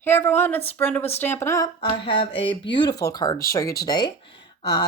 Hey everyone, it's Brenda with Stampin' Up. I have a beautiful card to show you today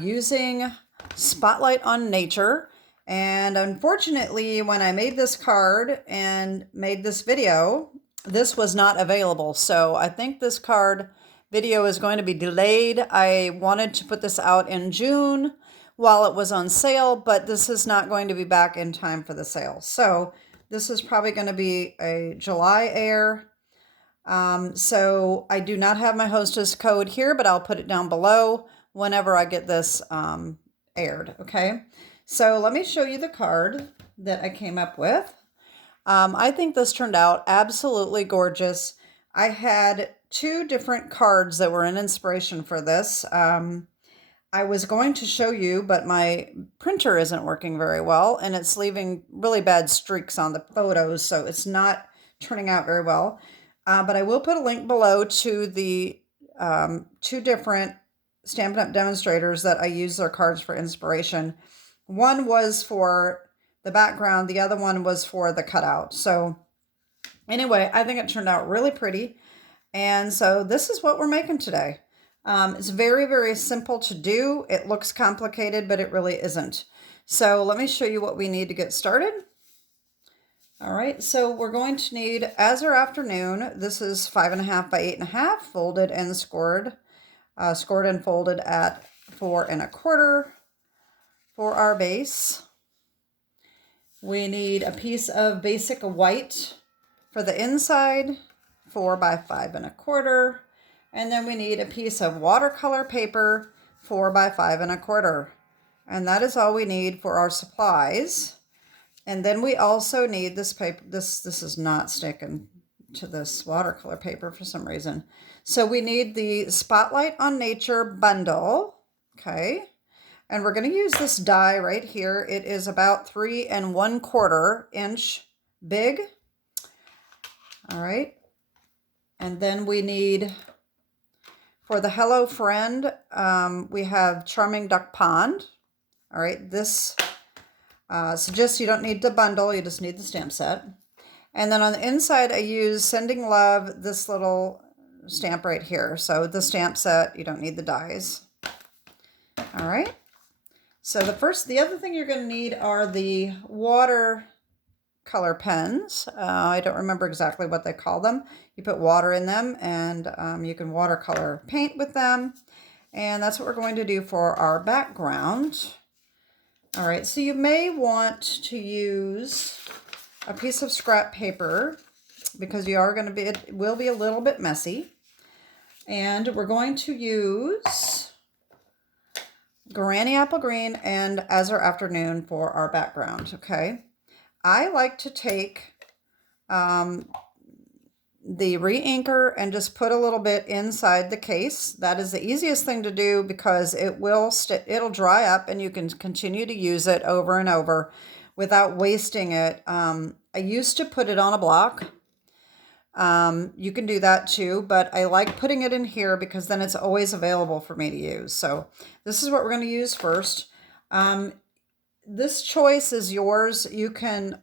using Spotlight on Nature. And unfortunately, when I made this card and made this video, this was not available. So I think this card video is going to be delayed. I wanted to put this out in June while it was on sale, but this is not going to be back in time for the sale. So this is probably going to be a July air. So I do not have my Hostess code here, but I'll put it down below whenever I get this aired, okay? So let me show you the card that I came up with. I think this turned out absolutely gorgeous. I had two different cards that were an inspiration for this. I was going to show you, but my printer isn't working very well, and it's leaving really bad streaks on the photos, so it's not turning out very well. But I will put a link below to the two different Stampin' Up! Demonstrators that I use their cards for inspiration. One was for the background, the other one was for the cutout. So anyway, I think it turned out really pretty. And so this is what we're making today. It's very, very simple to do. It looks complicated, but it really isn't. So let me show you what we need to get started. All right, so we're going to need Azure Afternoon. This is 5.5 by 8.5, folded and scored, scored and folded at 4.25 for our base. We need a piece of basic white for the inside, 4 by 5.25, and then we need a piece of watercolor paper, 4 by 5.25, and that is all we need for our supplies. And then we also need this paper. This is not sticking to this watercolor paper for some reason. So we need the Spotlight on Nature bundle. Okay. And we're going to use this die right here. It is about 3 1/4 inch big. All right. And then we need, for the Hello Friend, we have Charming Duck Pond. All right. This suggests you don't need the bundle, you just need the stamp set. And then on the inside, I use Sending Love, this little stamp right here. So the stamp set, you don't need the dies. All right. So the other thing you're going to need are the watercolor pens. I don't remember exactly what they call them. You put water in them and you can watercolor paint with them. And that's what we're going to do for our background. All right, so you may want to use a piece of scrap paper because it will be a little bit messy. And we're going to use Granny Apple Green and Azure Afternoon for our background, okay? I like to take the re-inker and just put a little bit inside the case. That is the easiest thing to do because it'll dry up and you can continue to use it over and over without wasting it. I used to put it on a block. You can do that too, but I like putting it in here because then it's always available for me to use. So this is what we're going to use first. This choice is yours. You can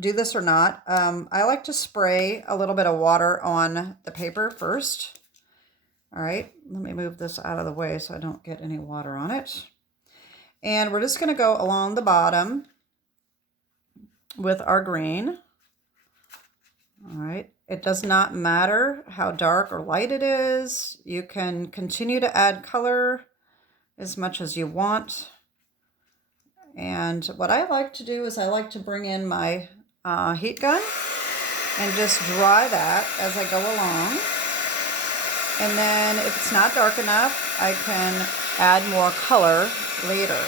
do this or not. I like to spray a little bit of water on the paper first. All right, let me move this out of the way so I don't get any water on it. And we're just going to go along the bottom with our green. All right, it does not matter how dark or light it is. You can continue to add color as much as you want. And what I like to do is I like to bring in my heat gun and just dry that as I go along. And then if it's not dark enough, I can add more color later.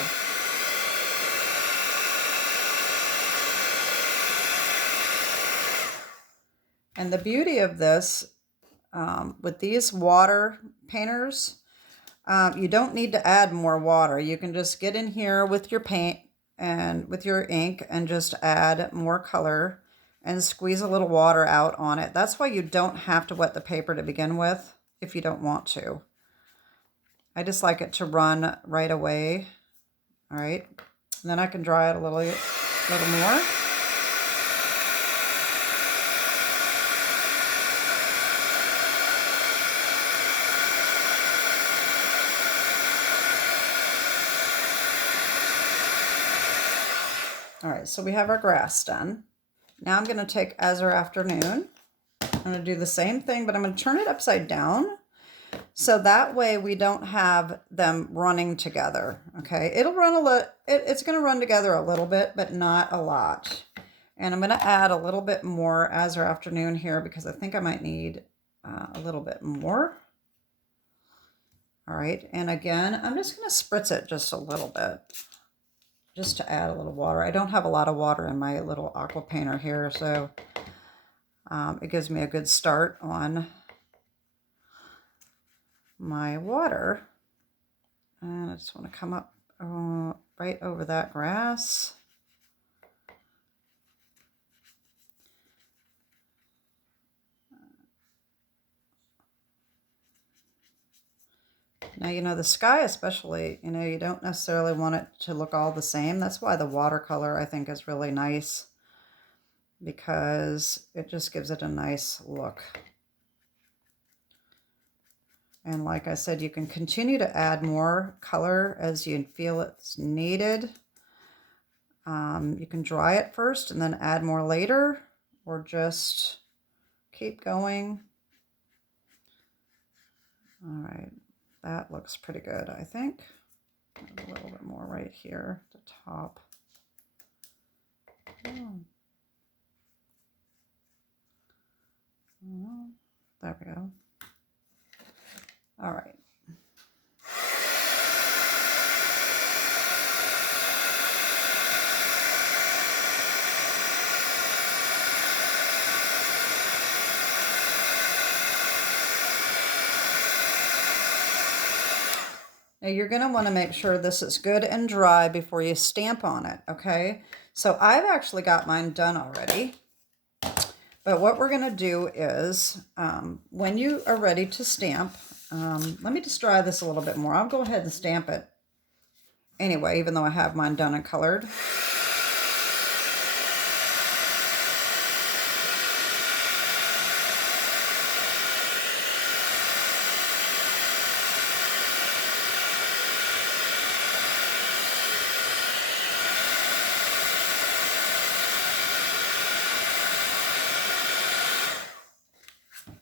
And the beauty of this, with these water painters, you don't need to add more water. You can just get in here with your paint and with your ink and just add more color and squeeze a little water out on it. That's why you don't have to wet the paper to begin with if you don't want to. I just like it to run right away. All right. And then I can dry it a little more. All right, so we have our grass done. Now I'm going to take Azure Afternoon. I'm going to do the same thing, but I'm going to turn it upside down. So that way we don't have them running together, okay? It'll run a little, it's going to run together a little bit, but not a lot. And I'm going to add a little bit more Azure Afternoon here because I think I might need a little bit more. All right, and again, I'm just going to spritz it just a little bit, just to add a little water. I don't have a lot of water in my little aqua painter here, so it gives me a good start on my water. And I just want to come up right over that grass. Now, you know, the sky especially, you know, you don't necessarily want it to look all the same. That's why the watercolor, I think, is really nice, because it just gives it a nice look. And like I said, you can continue to add more color as you feel it's needed. You can dry it first and then add more later, or just keep going. All right, that looks pretty good, I think. A little bit more right here at the top. Oh, there we go. All right. Now you're going to want to make sure this is good and dry before you stamp on it, okay? So I've actually got mine done already. But what we're going to do is, when you are ready to stamp, let me just dry this a little bit more. I'll go ahead and stamp it anyway, even though I have mine done and colored.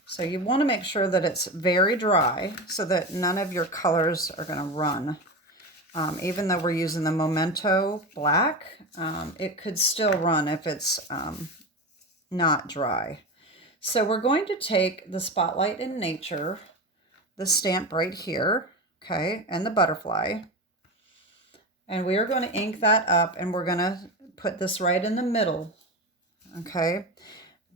So you want to make sure that it's very dry so that none of your colors are going to run. Even though we're using the Momento black, it could still run if it's not dry. So we're going to take the Spotlight in Nature, the stamp right here, okay, and the butterfly. And we are going to ink that up, and we're going to put this right in the middle, okay?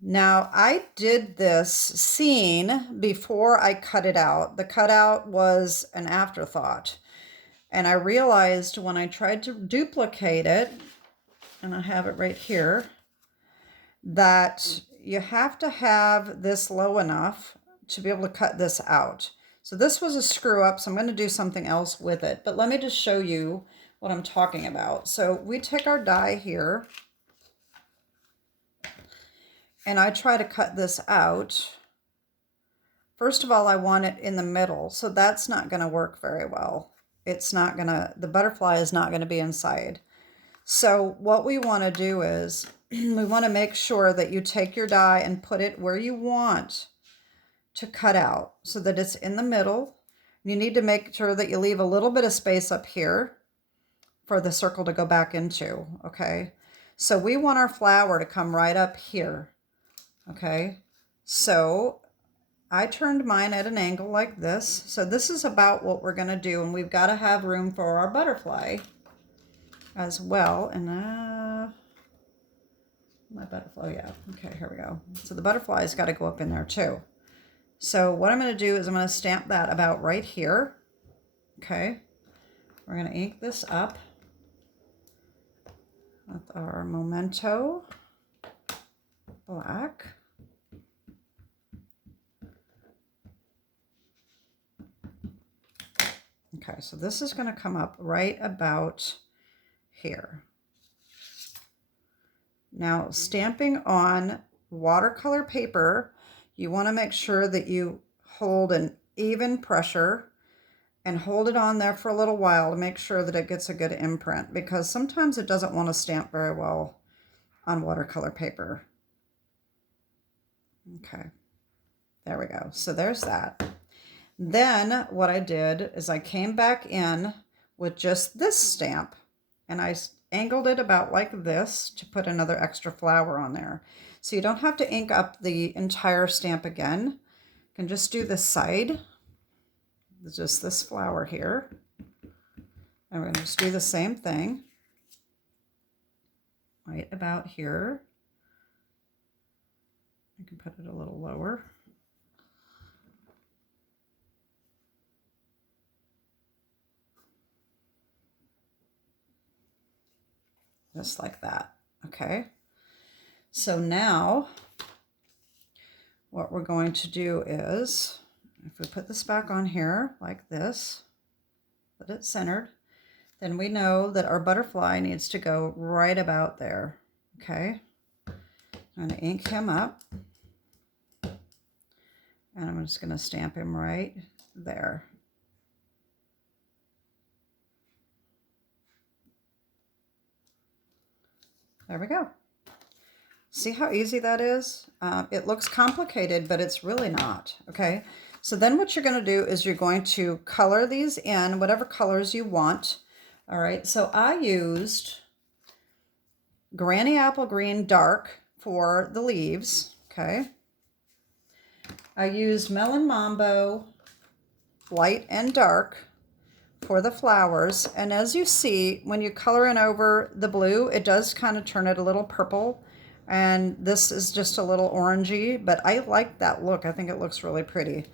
Now, I did this scene before I cut it out. The cutout was an afterthought. And I realized when I tried to duplicate it, and I have it right here, that you have to have this low enough to be able to cut this out. So this was a screw up, so I'm going to do something else with it. But let me just show you what I'm talking about. So we take our die here, and I try to cut this out. First of all, I want it in the middle, so that's not going to work very well. It's not going to, the butterfly is not going to be inside. So what we want to do is we want to make sure that you take your die and put it where you want to cut out so that it's in the middle. You need to make sure that you leave a little bit of space up here for the circle to go back into, okay? So we want our flower to come right up here. Okay, so I turned mine at an angle like this. So this is about what we're going to do, and we've got to have room for our butterfly as well. And my butterfly, yeah, okay, here we go. So the butterfly's got to go up in there too. So what I'm going to do is I'm going to stamp that about right here. Okay, we're going to ink this up with our Momento black. Okay, so this is going to come up right about here. Now, stamping on watercolor paper, you want to make sure that you hold an even pressure and hold it on there for a little while to make sure that it gets a good imprint, because sometimes it doesn't want to stamp very well on watercolor paper. Okay, there we go. So there's that. Then what I did is I came back in with just this stamp, and I angled it about like this to put another extra flower on there. So you don't have to ink up the entire stamp again. You can just do this side, just this flower here. And we're going to just do the same thing right about here. I can put it a little lower. Just like that. Okay. So now what we're going to do is, if we put this back on here like this, put it centered, then we know that our butterfly needs to go right about there. Okay. I'm going to ink him up, and I'm just going to stamp him right there. There we go. See how easy that is? It looks complicated, but it's really not, okay? So then what you're going to do is you're going to color these in whatever colors you want. All right, so I used Granny Apple Green Dark for the leaves, okay? I used Melon Mambo Light and Dark for the flowers. And as you see, when you color in over the blue, it does kind of turn it a little purple. And this is just a little orangey, but I like that look. I think it looks really pretty.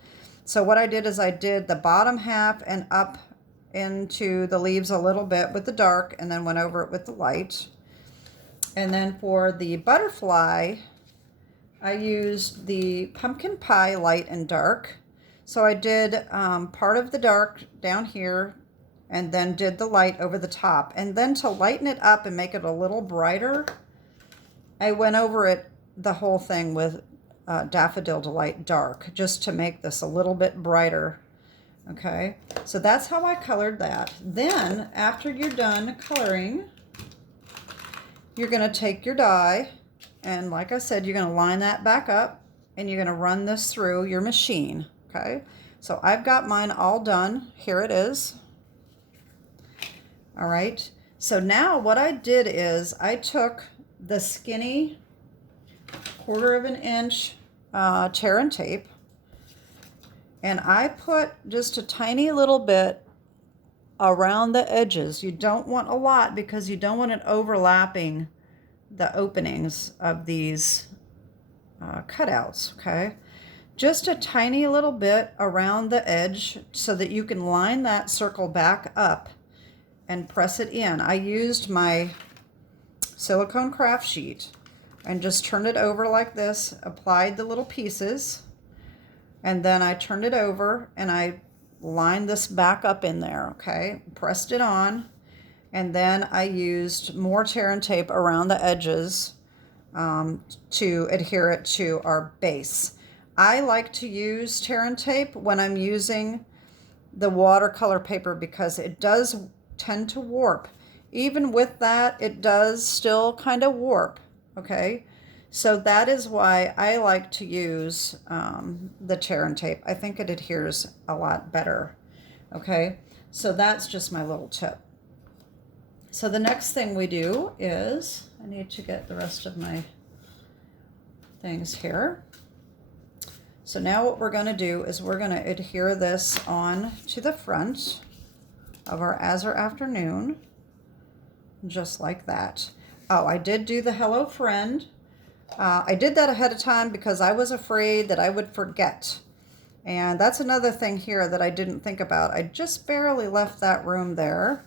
So what I did is I did the bottom half and up into the leaves a little bit with the dark, and then went over it with the light. And then for the butterfly, I used the Pumpkin Pie Light and Dark. So I did part of the dark down here, and then did the light over the top. And then to lighten it up and make it a little brighter, I went over it, the whole thing, with Daffodil Delight Dark, just to make this a little bit brighter. Okay, so that's how I colored that. Then, after you're done coloring, you're going to take your die, and like I said, you're going to line that back up, and you're going to run this through your machine. Okay, so I've got mine all done. Here it is. All right, so now what I did is I took the skinny 1/4 inch tear and tape, and I put just a tiny little bit around the edges. You don't want a lot, because you don't want it overlapping the openings of these cutouts, okay? Just a tiny little bit around the edge so that you can line that circle back up and press it in. I used my silicone craft sheet and just turned it over like this, applied the little pieces, and then I turned it over and I lined this back up in there, okay? Pressed it on, and then I used more tear and tape around the edges to adhere it to our base. I like to use tear and tape when I'm using the watercolor paper, because it does tend to warp. Even with that, it does still kind of warp, okay? So that is why I like to use the tear and tape. I think it adheres a lot better, okay? So that's just my little tip. So the next thing we do is, I need to get the rest of my things here. So now what we're going to do is we're going to adhere this on to the front of our Azure Afternoon, just like that. Oh, I did do the Hello Friend. I did that ahead of time because I was afraid that I would forget. And that's another thing here that I didn't think about. I just barely left that room there.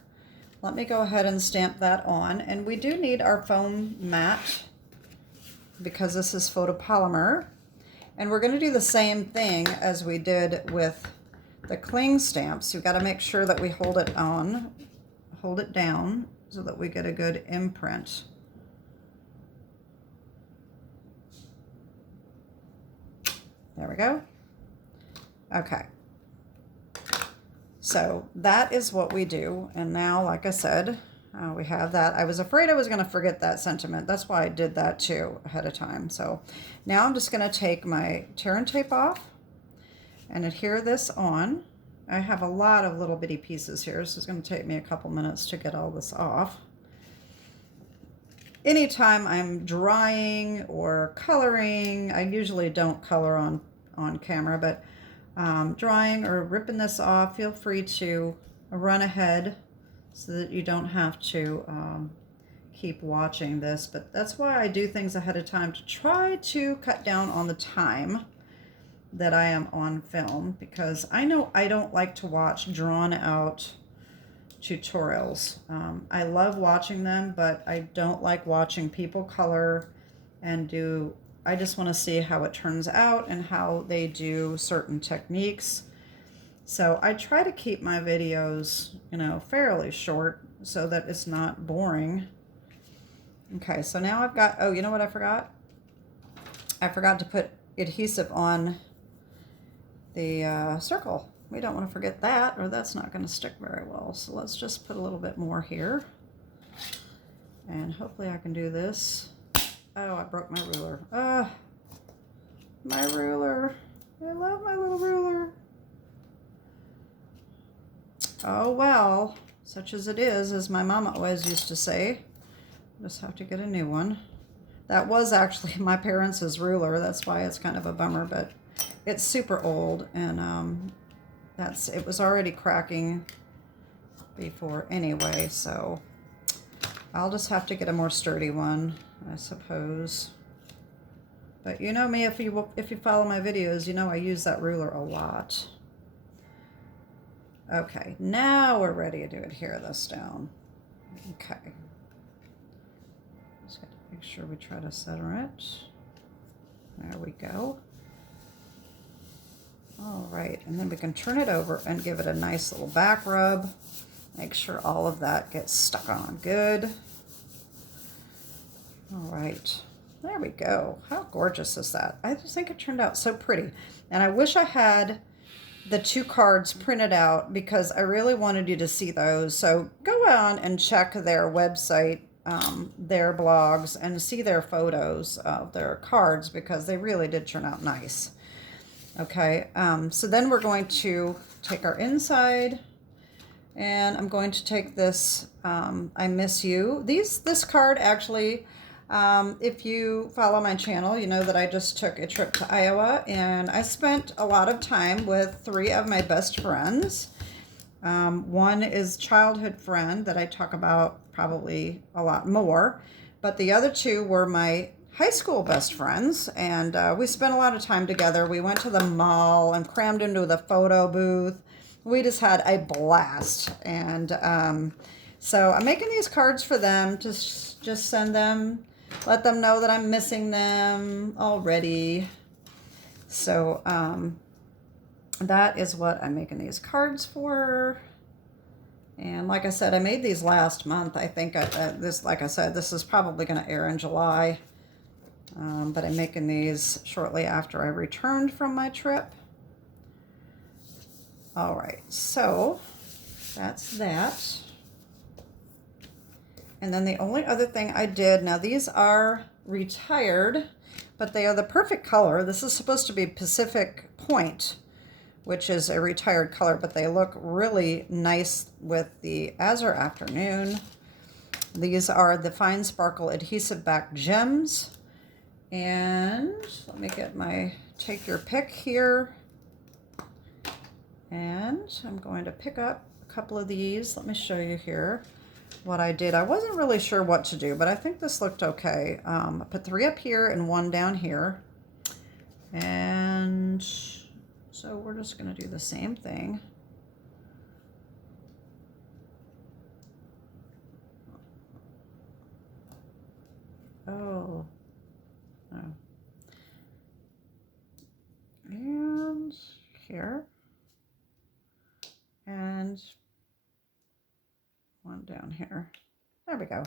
Let me go ahead and stamp that on. And we do need our foam mat because this is photopolymer. And we're going to do the same thing as we did with the cling stamps. You've got to make sure that we hold it down so that we get a good imprint. There we go. Okay. So that is what we do. And now, like I said, we have that. I was afraid I was going to forget that sentiment. That's why I did that too ahead of time. So now I'm just going to take my tear and tape off and adhere this on. I have a lot of little bitty pieces here, so it's going to take me a couple minutes to get all this off. Anytime I'm drawing or coloring, I usually don't color on camera, but drawing or ripping this off, feel free to run ahead so that you don't have to keep watching this. But that's why I do things ahead of time, to try to cut down on the time that I am on film, because I know I don't like to watch drawn out tutorials. I love watching them, but I don't like watching people color and do. I just want to see how it turns out and how they do certain techniques. So I try to keep my videos, fairly short so that it's not boring. Okay, so now I've got, oh, you know what I forgot? I forgot to put adhesive on the circle. We don't want to forget that, or that's not going to stick very well. So let's just put a little bit more here. And hopefully I can do this. Oh, I broke my ruler. My ruler. I love my little ruler. Oh, well, such as it is, as my mama always used to say. Just have to get a new one. That was actually my parents' ruler. That's why it's kind of a bummer, but it's super old, and it was already cracking before anyway, so I'll just have to get a more sturdy one, I suppose. But you know me, if you follow my videos, you know I use that ruler a lot. Okay, now we're ready to adhere this down. Okay. Just got to make sure we try to center it. There we go. All right, and then we can turn it over and give it a nice little back rub. Make sure all of that gets stuck on good. All right, there we go. How gorgeous is that? I just think it turned out so pretty. And I wish I had the 2 cards printed out, because I really wanted you to see those. So go on and check their website, their blogs, and see their photos of their cards, because they really did turn out nice. Okay, so then we're going to take our inside, and I'm going to take this, I Miss You. This card actually, if you follow my channel, you know that I just took a trip to Iowa, and I spent a lot of time with 3 of my best friends. One is childhood friend that I talk about probably a lot more, but the other 2 were my high school best friends, and we spent a lot of time together. We went to the mall and crammed into the photo booth. We just had a blast, and so I'm making these cards for them to just send them, let them know that I'm missing them already. So that is what I'm making these cards for. And like I said, I made these last month. I think like I said, this is probably going to air in July. But I'm making these shortly after I returned from my trip. All right, so that's that. And then the only other thing I did, now these are retired, but they are the perfect color. This is supposed to be Pacific Point, which is a retired color, but they look really nice with the Azure Afternoon. These are the Fine Sparkle Adhesive Back Gems. And let me get my take your pick here. And I'm going to pick up a couple of these. Let me show you here what I did. I wasn't really sure what to do, but I think this looked okay. I put 3 up here and 1 down here. And so we're just going to do the same thing. Oh. And here, and 1 down here. There we go.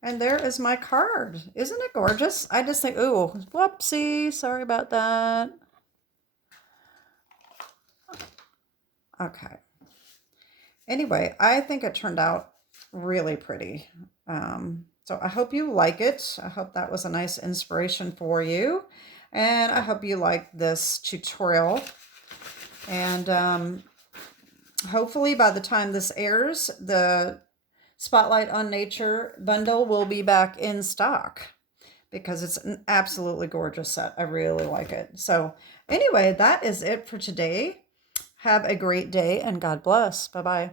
And there is my card. Isn't it gorgeous? I just think, ooh, whoopsie, sorry about that. Okay. Anyway, I think it turned out really pretty. So I hope you like it. I hope that was a nice inspiration for you. And I hope you like this tutorial. And hopefully by the time this airs, the Spotlight on Nature bundle will be back in stock because it's an absolutely gorgeous set. I really like it. So anyway, that is it for today. Have a great day and God bless. Bye-bye.